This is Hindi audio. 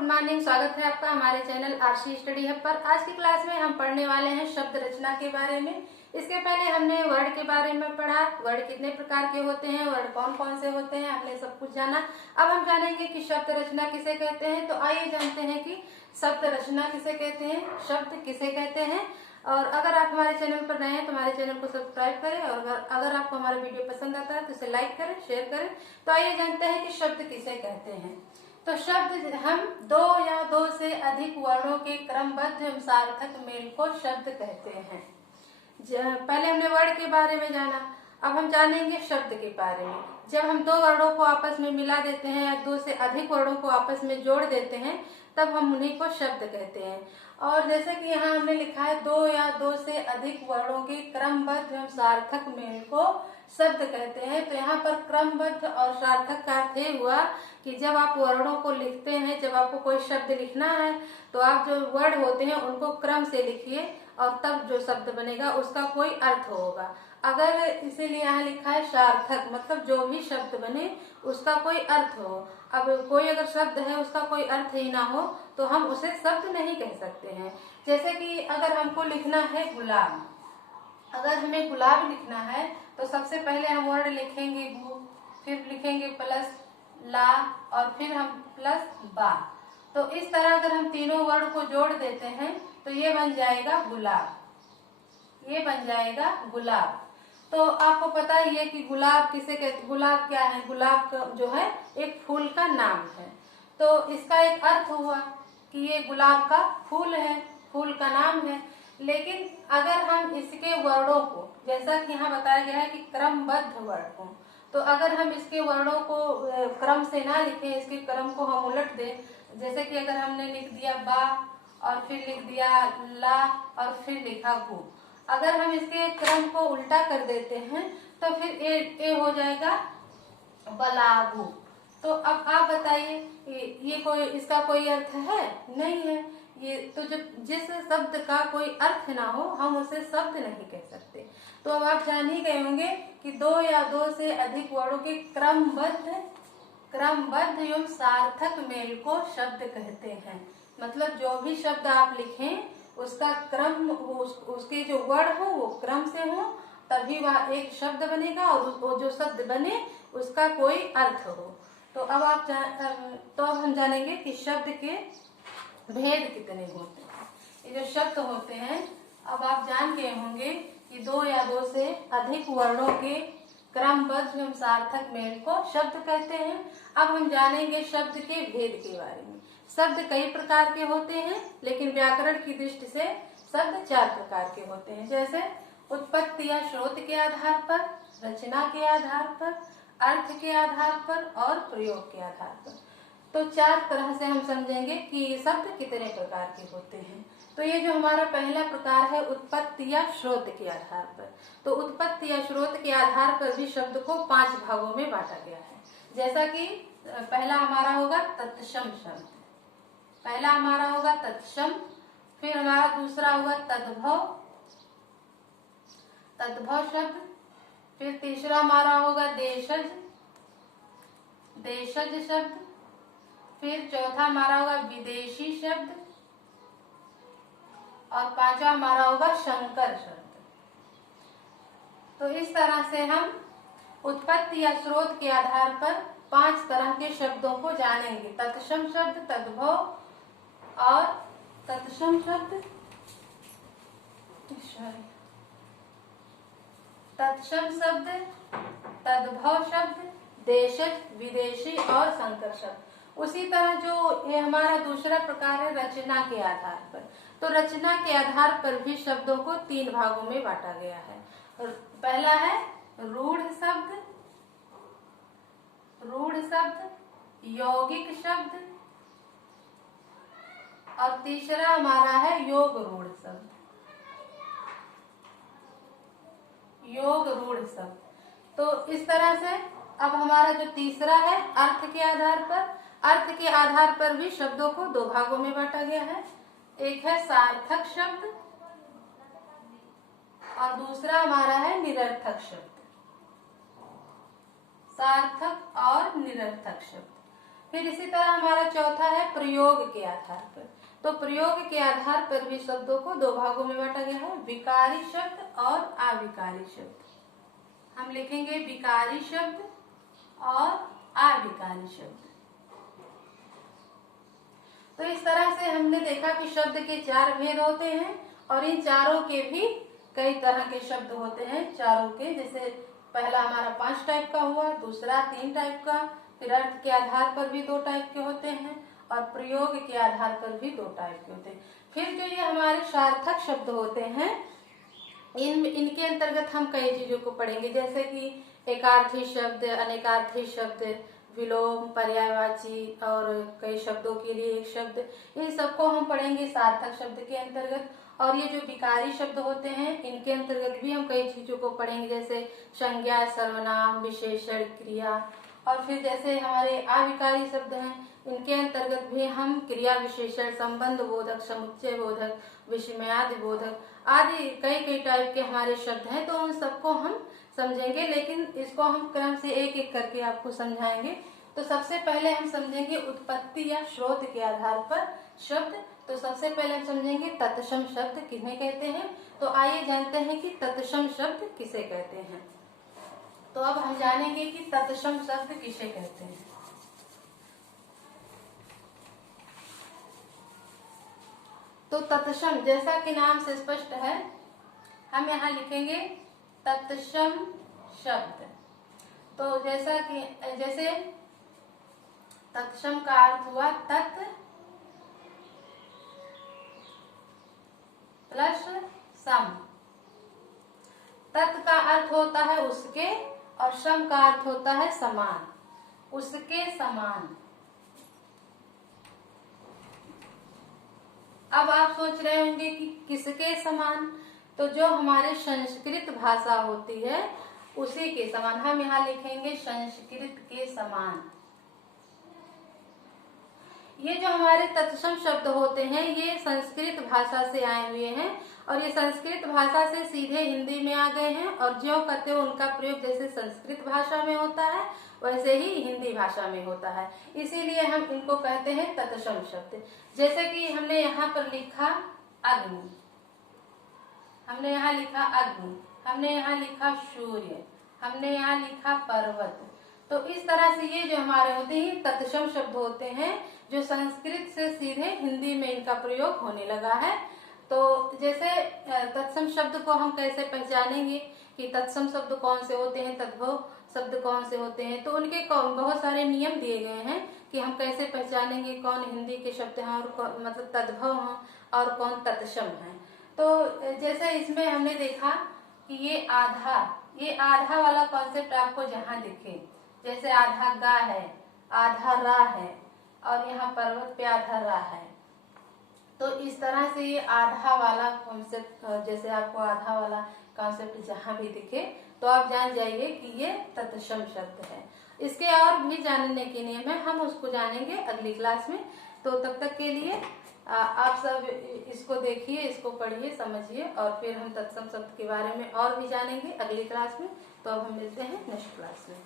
Good morning. स्वागत है आपका हमारे चैनल आरसी स्टडी हब पर। आज की क्लास में हम पढ़ने वाले हैं शब्द रचना के बारे में। इसके पहले हमने वर्ड के बारे में पढ़ा, वर्ड कितने प्रकार के होते हैं, वर्ड कौन कौन से होते हैं, हमने सब कुछ जाना। अब हम जानेंगे कि शब्द रचना किसे कहते हैं। तो आइए जानते हैं कि शब्द रचना किसे कहते हैं, शब्द किसे कहते हैं। और अगर आप हमारे चैनल पर नए हैं तो हमारे चैनल को सब्सक्राइब करें, और अगर आपको हमारा वीडियो पसंद आता है तो इसे लाइक करें, शेयर करें। तो आइए जानते हैं कि शब्द किसे कहते हैं। तो शब्द हम दो या दो से अधिक वर्णों के क्रमबद्ध एवं सार्थक मेल को शब्द कहते हैं। पहले हमने वर्ड के बारे में जाना, अब हम जानेंगे शब्द के बारे में। जब हम दो वर्णों को आपस में मिला देते हैं या दो से अधिक वर्णों को आपस में जोड़ देते हैं तब हम उन्हीं को शब्द कहते हैं। और जैसे कि यहाँ हमने लिखा है दो या दो से अधिक वर्णों के क्रमबद्ध एवं सार्थक मेल को शब्द कहते हैं। तो यहाँ पर क्रमबद्ध और सार्थक का अर्थ ये हुआ कि जब आप वर्णों को लिखते हैं, जब आपको कोई शब्द लिखना है तो आप जो वर्ड होते हैं उनको क्रम से लिखिए और तब जो शब्द बनेगा उसका कोई अर्थ होगा। अगर इसीलिए यहाँ लिखा है सार्थक, मतलब जो भी शब्द बने उसका कोई अर्थ हो। अब कोई अगर शब्द है उसका कोई अर्थ ही ना हो तो हम उसे शब्द नहीं कह सकते हैं। जैसे कि अगर हमको लिखना है गुलाब, अगर हमें गुलाब लिखना है तो सबसे पहले हम वर्ड लिखेंगे गु, फिर लिखेंगे प्लस ला और फिर हम प्लस बा। तो इस तरह अगर हम तीनों वर्ड को जोड़ देते हैं तो ये बन जाएगा गुलाब, ये बन जाएगा गुलाब। तो आपको पता ही है कि गुलाब किसे कहते, गुलाब क्या है, गुलाब जो है एक फूल का नाम है। तो इसका एक अर्थ हुआ कि ये गुलाब का फूल है, फूल का नाम है। लेकिन अगर हम इसके वर्णों को, जैसा कि यहाँ बताया गया है कि क्रमबद्ध वर्ड हो, तो अगर हम इसके वर्णों को क्रम से ना लिखें, इसके क्रम को हम उलट दें, जैसे कि अगर हमने लिख दिया बा और फिर लिख दिया ला और फिर लिखा गु, अगर हम इसके क्रम को उल्टा कर देते हैं तो फिर ए हो जाएगा बलागु। तो अब आप बताइए ये कोई, इसका कोई अर्थ है? नहीं है। ये तो जब जिस शब्द का कोई अर्थ ना हो हम उसे शब्द नहीं कह सकते। तो अब आप जान ही गए होंगे कि दो या दो से अधिक वर्णों के क्रमबद्ध एवं सार्थक मेल को शब्द कहते हैं। मतलब जो भी शब्द आप लिखें उसका क्रम, उसके जो वर्ड हो वो क्रम से हो, तभी वह एक शब्द बनेगा और वो जो शब्द बने उसका कोई अर्थ हो। तो अब हम जानेंगे कि शब्द के भेद कितने होते हैं। ये जो शब्द होते हैं, अब आप जान गए होंगे कि दो या दो से अधिक वर्णों के क्रमबद्ध एवं सार्थक मेल को शब्द कहते हैं। अब हम जानेंगे शब्द के भेद के बारे में। शब्द कई प्रकार के होते हैं, लेकिन व्याकरण की दृष्टि से शब्द 4 प्रकार के होते हैं। जैसे उत्पत्ति या स्रोत के आधार पर, रचना के आधार पर, अर्थ के आधार पर और प्रयोग के आधार पर। तो 4 तरह से हम समझेंगे कि ये शब्द कितने प्रकार के होते हैं। तो ये जो हमारा पहला प्रकार है उत्पत्ति या स्रोत के आधार पर, तो उत्पत्ति या स्रोत के आधार पर भी शब्द को 5 भागों में बांटा गया है। जैसा कि पहला हमारा होगा तत्सम शब्द, पहला हमारा होगा तत्सम, फिर हमारा दूसरा होगा तद्भव शब्द, फिर तीसरा हमारा होगा देशज शब्द, फिर चौथा हमारा होगा विदेशी शब्द और 5वां हमारा होगा संकर शब्द। तो इस तरह से हम उत्पत्ति या स्रोत के आधार पर 5 तरह के शब्दों को जानेंगे। तत्सम शब्द, तद्भव और तत्सम शब्द, तत्सम शब्द, तद्भव शब्द, देशज, विदेशी और संकर शब्द। उसी तरह जो ये हमारा दूसरा प्रकार है रचना के आधार पर, तो रचना के आधार पर भी शब्दों को 3 भागों में बांटा गया है। पहला है रूढ़ शब्द, यौगिक शब्द और तीसरा हमारा है योग रूढ़ शब्द। तो इस तरह से अब हमारा जो तीसरा है अर्थ के आधार पर, अर्थ के आधार पर भी शब्दों को 2 भागों में बांटा गया है। एक है सार्थक शब्द और दूसरा हमारा है निरर्थक शब्द। सार्थक और निरर्थक शब्द। फिर इसी तरह हमारा चौथा है प्रयोग के आधार पर। तो प्रयोग के आधार पर भी शब्दों को दो भागों में बांटा गया है, विकारी शब्द और अविकारी शब्द। हम लिखेंगे विकारी शब्द और अविकारी शब्द। तो इस तरह से हमने देखा कि शब्द के चार भेद होते हैं और इन चारों के भी कई तरह के शब्द होते हैं चारों के। जैसे पहला हमारा 5 टाइप का हुआ, दूसरा 3 टाइप का, फिर अर्थ के आधार पर भी 2 टाइप के होते हैं और प्रयोग के आधार पर भी 2 टाइप के होते हैं। फिर जो ये हमारे सार्थक शब्द होते हैं इनके अंतर्गत हम कई चीजों को पढ़ेंगे, जैसे कि एकार्थी शब्द, अनेकार्थी शब्द, विलोम, पर्यायवाची और कई शब्दों के लिए एक शब्द, इन सबको हम पढ़ेंगे सार्थक शब्द के अंतर्गत। और ये जो विकारी शब्द होते हैं इनके अंतर्गत भी हम कई चीजों को पढ़ेंगे, जैसे संज्ञा, सर्वनाम, विशेषण, क्रिया। और फिर जैसे हमारे अविकारी शब्द हैं इनके अंतर्गत भी हम क्रिया विशेषण, संबंध बोधक, समुच्चय बोधक, विस्मयादि बोधक आदि कई टाइप के हमारे शब्द हैं। तो उन सबको हम समझेंगे, लेकिन इसको हम क्रम से एक एक करके आपको समझाएंगे। तो सबसे पहले हम समझेंगे उत्पत्ति या स्रोत के आधार पर शब्द। तो सबसे पहले हम समझेंगे तत्सम शब्द किन्हें कहते हैं। तो आइए जानते हैं कि तत्सम शब्द किसे कहते हैं। तो अब हम जानेंगे कि तत्सम शब्द किसे कहते हैं। तो तत्सम जैसा कि नाम से स्पष्ट है, हम यहाँ लिखेंगे तत्सम शब्द। तो जैसे तत्सम का अर्थ हुआ तत् प्लस सम। तत् का अर्थ होता है उसके और सम का अर्थ होता है समान, उसके समान। अब आप सोच रहे होंगे कि किसके समान, तो जो हमारे संस्कृत भाषा होती है उसी के समान। हम यहाँ लिखेंगे संस्कृत के समान। ये जो हमारे तत्सम शब्द होते हैं ये संस्कृत भाषा से आए हुए हैं और ये संस्कृत भाषा से सीधे हिंदी में आ गए हैं। और ज्यों करते हो उनका प्रयोग जैसे संस्कृत भाषा में होता है वैसे ही हिंदी भाषा में होता है, इसीलिए हम इनको कहते हैं तत्सम शब्द। जैसे कि हमने यहाँ पर लिखा अग्नि, हमने यहाँ लिखा अग्नि, हमने यहाँ लिखा सूर्य, हमने यहाँ लिखा पर्वत। तो इस तरह से ये जो हमारे होते हैं तत्सम शब्द होते हैं जो संस्कृत से सीधे हिंदी में इनका प्रयोग होने लगा है। तो जैसे तत्सम शब्द को हम कैसे पहचानेंगे कि तत्सम शब्द कौन से होते हैं, तद्भव शब्द कौन से होते हैं, तो उनके बहुत सारे नियम दिए गए हैं कि हम कैसे पहचानेंगे कौन हिंदी के शब्द हैं और मतलब तद्भव हैं और कौन तत्सम हैं। तो जैसे इसमें हमने देखा कि ये आधा वाला कॉन्सेप्ट आपको जहाँ दिखे, जैसे आधा गा है, आधा रा है और यहाँ पर्वत पे आधा रा है। तो इस तरह से ये आधा वाला कॉन्सेप्ट, जैसे आपको आधा वाला कॉन्सेप्ट जहाँ भी दिखे तो आप जान जाइए कि ये तत्सम शब्द है। इसके और भी जानने के नियम है, हम उसको जानेंगे अगली क्लास में। तो तब तक के लिए आप सब इसको देखिए, इसको पढ़िए, समझिए और फिर हम तत्सम शब्द के बारे में और भी जानेंगे अगली क्लास में। तो अब हम मिलते हैं नेक्स्ट क्लास में।